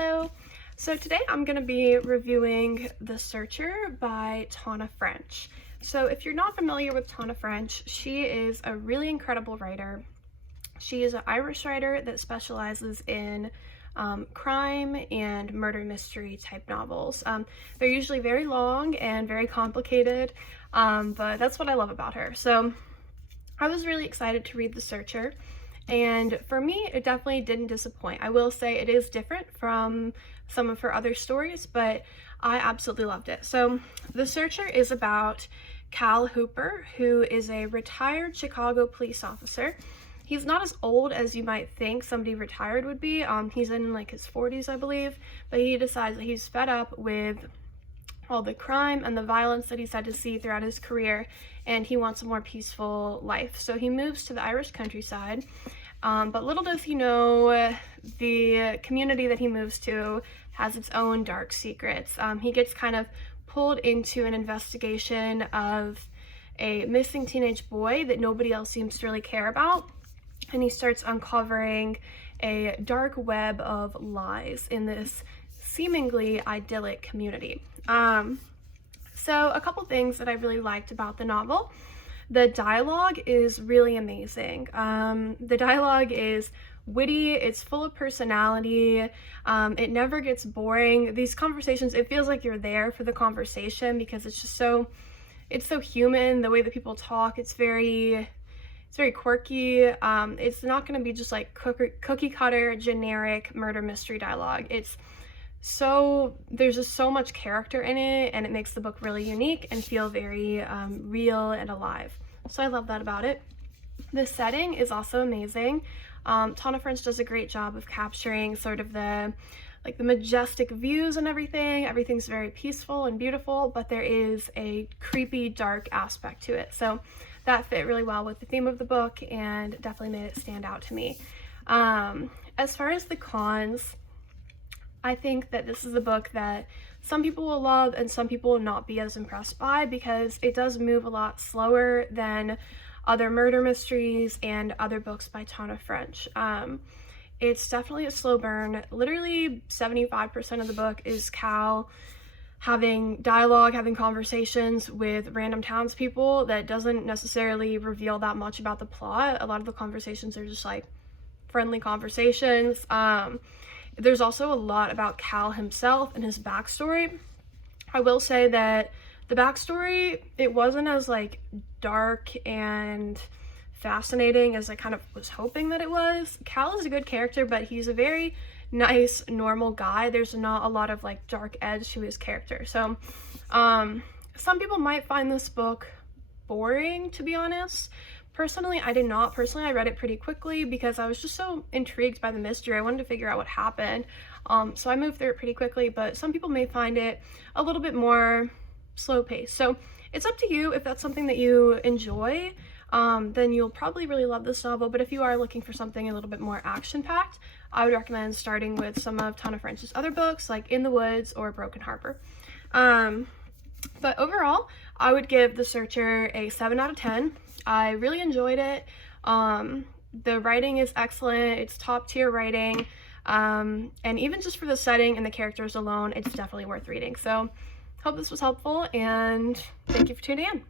Hello! So today I'm going to be reviewing The Searcher by Tana French. So if you're not familiar with Tana French, she is a really incredible writer. She is an Irish writer that specializes in crime and murder mystery type novels. They're usually very long and very complicated, but that's what I love about her. So I was really excited to read The Searcher. And for me, it definitely didn't disappoint. I will say it is different from some of her other stories, but I absolutely loved it. So The Searcher is about Cal Hooper, who is a retired Chicago police officer. He's not as old as you might think somebody retired would be. He's in like his 40s, I believe, but he decides that he's fed up with all the crime and the violence that he's had to see throughout his career, and he wants a more peaceful life. So he moves to the Irish countryside, but little does he know, the community that he moves to has its own dark secrets. He gets kind of pulled into an investigation of a missing teenage boy that nobody else seems to really care about, and he starts uncovering a dark web of lies in this seemingly idyllic community. So a couple things that I really liked about the novel. The dialogue is really amazing. The dialogue is witty, it's full of personality, it never gets boring. These conversations, it feels like you're there for the conversation because it's just it's so human, the way that people talk. It's very quirky. It's not going to be just like cookie cutter generic murder mystery dialogue. There's just so much character in it, and it makes the book really unique and feel very real and alive. So I love that about it. The setting is also amazing. Tana French does a great job of capturing sort of the majestic views and everything. Everything's very peaceful and beautiful, but there is a creepy, dark aspect to it. So that fit really well with the theme of the book and definitely made it stand out to me. As far as the cons, I think that this is a book that some people will love and some people will not be as impressed by because it does move a lot slower than other murder mysteries and other books by Tana French. It's definitely a slow burn. Literally 75% of the book is Cal having dialogue, having conversations with random townspeople that doesn't necessarily reveal that much about the plot. A lot of the conversations are just like friendly conversations. There's also a lot about Cal himself and his backstory. I will say that the backstory, it wasn't as like dark and fascinating as I kind of was hoping that it was. Cal is a good character, but he's a very nice, normal guy. There's not a lot of like dark edge to his character. So some people might find this book boring, to be honest. Personally, I did not. Personally, I read it pretty quickly because I was just so intrigued by the mystery. I wanted to figure out what happened. So I moved through it pretty quickly, but some people may find it a little bit more slow paced. So it's up to you. If that's something that you enjoy, then you'll probably really love this novel. But if you are looking for something a little bit more action-packed, I would recommend starting with some of Tana French's other books like In the Woods or Broken Harbor. But overall, I would give The Searcher a 7 out of 10. I really enjoyed it. The writing is excellent. It's top tier writing. And even just for the setting and the characters alone, it's definitely worth reading. So hope this was helpful, and thank you for tuning in.